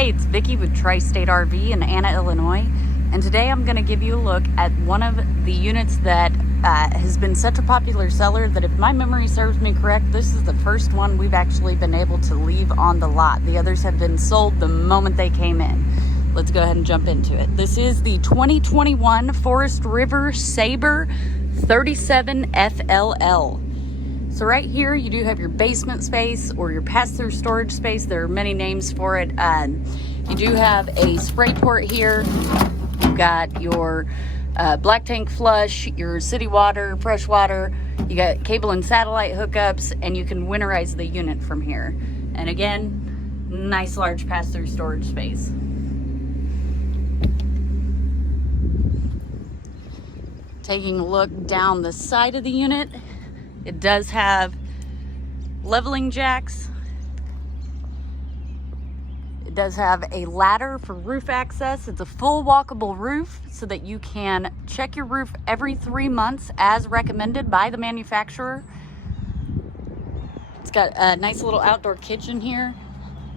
Hey, it's Vicki with Tri-State RV in Anna, Illinois, and today I'm going to give you a look at one of the units that has been such a popular seller that, if my memory serves me correct, this is the first one we've actually been able to leave on the lot. The others have been sold the moment they came in. Let's go ahead and jump into it. This is the 2021 Forest River Sabre 37 FLL. So right here, you do have your basement space or your pass-through storage space. There are many names for it. You do have a spray port here. You've got your black tank flush, your city water, fresh water. You got cable and satellite hookups, and you can winterize the unit from here. And again, nice large pass-through storage space. Taking a look down the side of the unit, it does have leveling jacks. It does have a ladder for roof access. It's a full walkable roof so that you can check your roof every 3 months as recommended by the manufacturer. It's got a nice little outdoor kitchen here.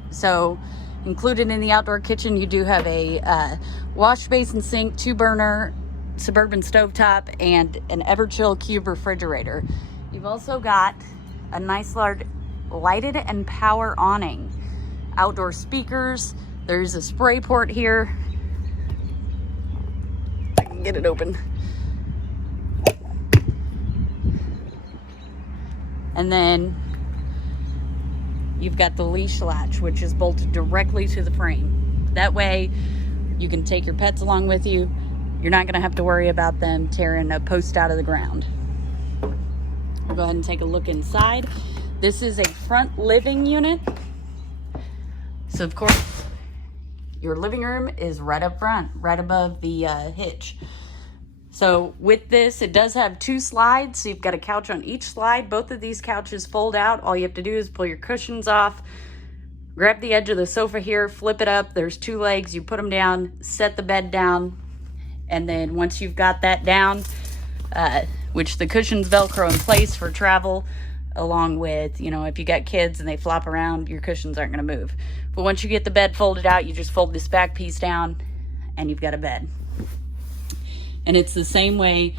So included in the outdoor kitchen, you do have a wash basin sink, 2-burner Suburban stovetop, and an Everchill cube refrigerator. You've also got a nice large lighted and power awning, outdoor speakers. There's a spray port here. I can get it open. And then you've got the leash latch, which is bolted directly to the frame. That way you can take your pets along with you. You're not going to have to worry about them tearing a post out of the ground. We'll go ahead and take a look inside. This is a front living unit. So of course, your living room is right up front, right above the hitch. So with this, it does have 2 slides. So you've got a couch on each slide. Both of these couches fold out. All you have to do is pull your cushions off, grab the edge of the sofa here, flip it up. There's 2 legs. You put them down, set the bed down. And then once you've got that down, which the cushions Velcro in place for travel, along with, you know, if you got kids and they flop around, your cushions aren't going to move. But once you get the bed folded out, you just fold this back piece down and you've got a bed. And it's the same way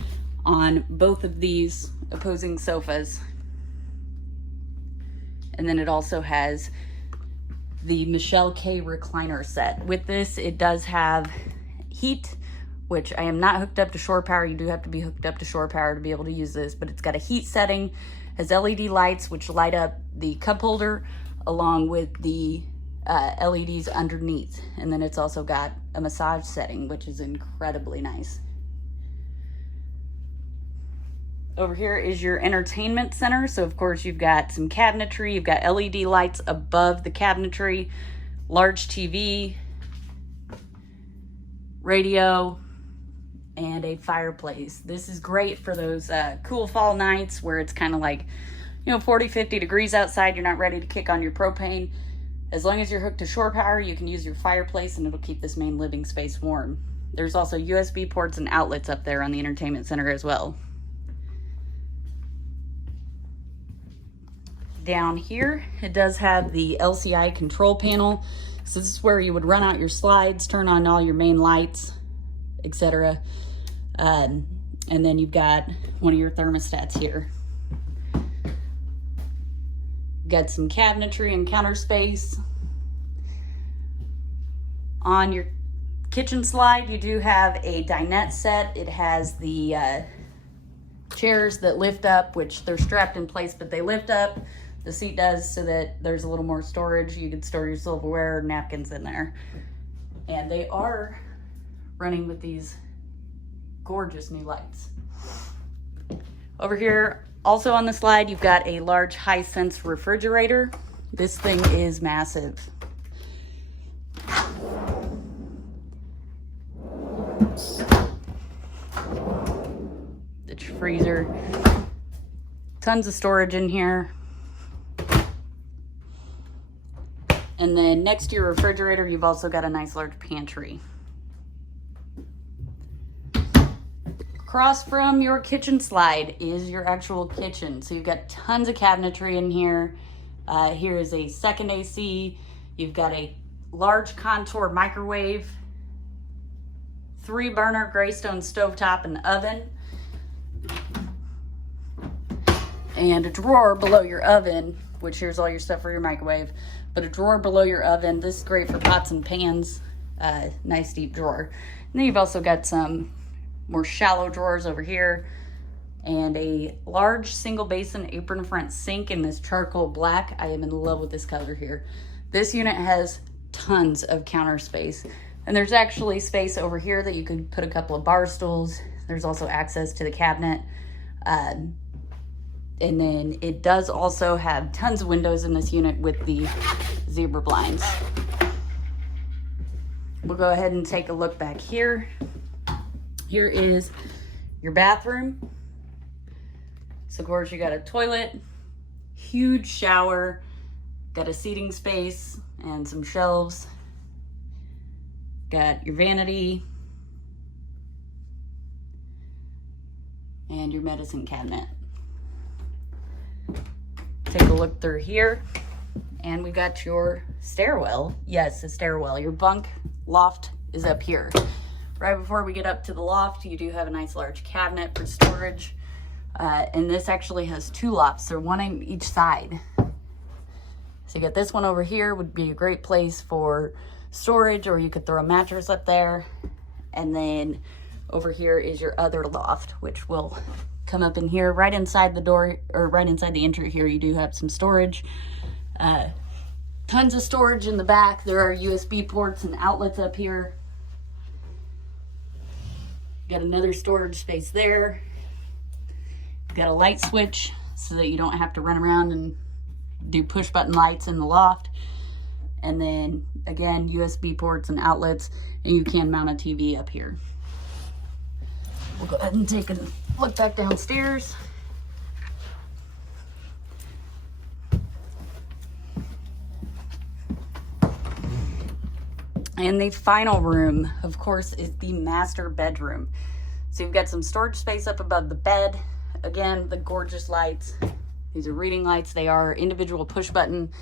on both of these opposing sofas. And then it also has the Michelle K recliner set. With this, it does have heat, which I am not hooked up to shore power. You do have to be hooked up to shore power to be able to use this, but it's got a heat setting, has LED lights which light up the cup holder along with the LEDs underneath. And then it's also got a massage setting, which is incredibly nice. Over here is your entertainment center. So of course you've got some cabinetry, you've got LED lights above the cabinetry, large TV, radio, and a fireplace. This is great for those cool fall nights where it's kind of like, you know, 40, 50 degrees outside. You're not ready to kick on your propane. As long as you're hooked to shore power, you can use your fireplace and it'll keep this main living space warm. There's also USB ports and outlets up there on the entertainment center as well. Down here, it does have the Lci Control Panel. So this is where you would run out your slides, turn on all your main lights, etc. And then you've got one of your thermostats here. Got some cabinetry and counter space. On your kitchen slide, you do have a dinette set. It has the chairs that lift up, which they're strapped in place, but they lift up. The seat does, so that there's a little more storage. You can store your silverware or napkins in there. And they are running with these gorgeous new lights. Over here, also on the slide, you've got a large Hisense refrigerator. This thing is massive. The freezer. Tons of storage in here. And then next to your refrigerator, you've also got a nice large pantry. Across from your kitchen slide is your actual kitchen. So you've got tons of cabinetry in here. Here is a second AC. You've got a large contour microwave, 3-burner Greystone stovetop and oven, and a drawer below your oven, which here's all your stuff for your microwave, but a drawer below your oven. This is great for pots and pans. Nice deep drawer. And then you've also got some more shallow drawers over here, and a large single basin apron front sink in this charcoal black. I am in love with this color here. This unit has tons of counter space, and there's actually space over here that you could put a couple of bar stools. There's also access to the cabinet. And then it does also have tons of windows in this unit with the zebra blinds. We'll go ahead and take a look back here. Here is your bathroom. So of course you got a toilet, huge shower, got a seating space and some shelves. Got your vanity and your medicine cabinet. Take a look through here, and we got your stairwell. Yes, a stairwell. Your bunk loft is up here. Right before we get up to the loft, you do have a nice large cabinet for storage. And this actually has 2 lofts, so one on each side. So you got this one over here, would be a great place for storage, or you could throw a mattress up there. And then over here is your other loft, which will come up in here. Right inside the door, or right inside the entry here, you do have some storage. Tons of storage in the back. There are USB ports and outlets up here. Got another storage space there. Got a light switch so that you don't have to run around and do push button lights in the loft. And then again, USB ports and outlets, and you can mount a TV up here. We'll go ahead and take a look back downstairs. And the final room, of course, is the master bedroom. So you've got some storage space up above the bed. Again, the gorgeous lights. These are reading lights. They are individual push button.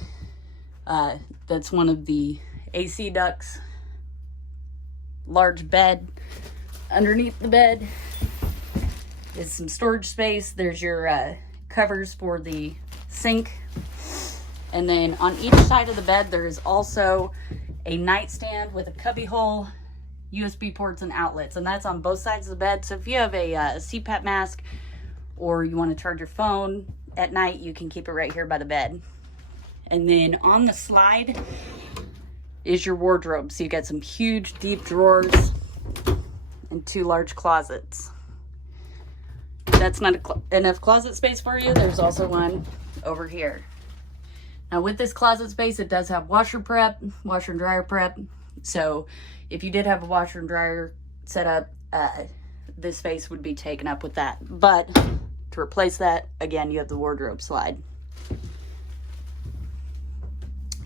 That's one of the AC ducts. Large bed. Underneath the bed is some storage space. There's your covers for the sink. And then on each side of the bed, there is also a nightstand with a cubby hole, USB ports and outlets. And that's on both sides of the bed. So if you have a CPAP mask, or you want to charge your phone at night, you can keep it right here by the bed. And then on the slide is your wardrobe. So you got some huge deep drawers and 2 large closets. If that's not enough closet space for you, there's also one over here. Now with this closet space, it does have washer prep, washer and dryer prep. So if you did have a washer and dryer set up, this space would be taken up with that. But to replace that, again, you have the wardrobe slide.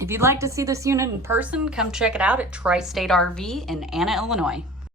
If you'd like to see this unit in person, come check it out at Tri-State RV in Anna, Illinois.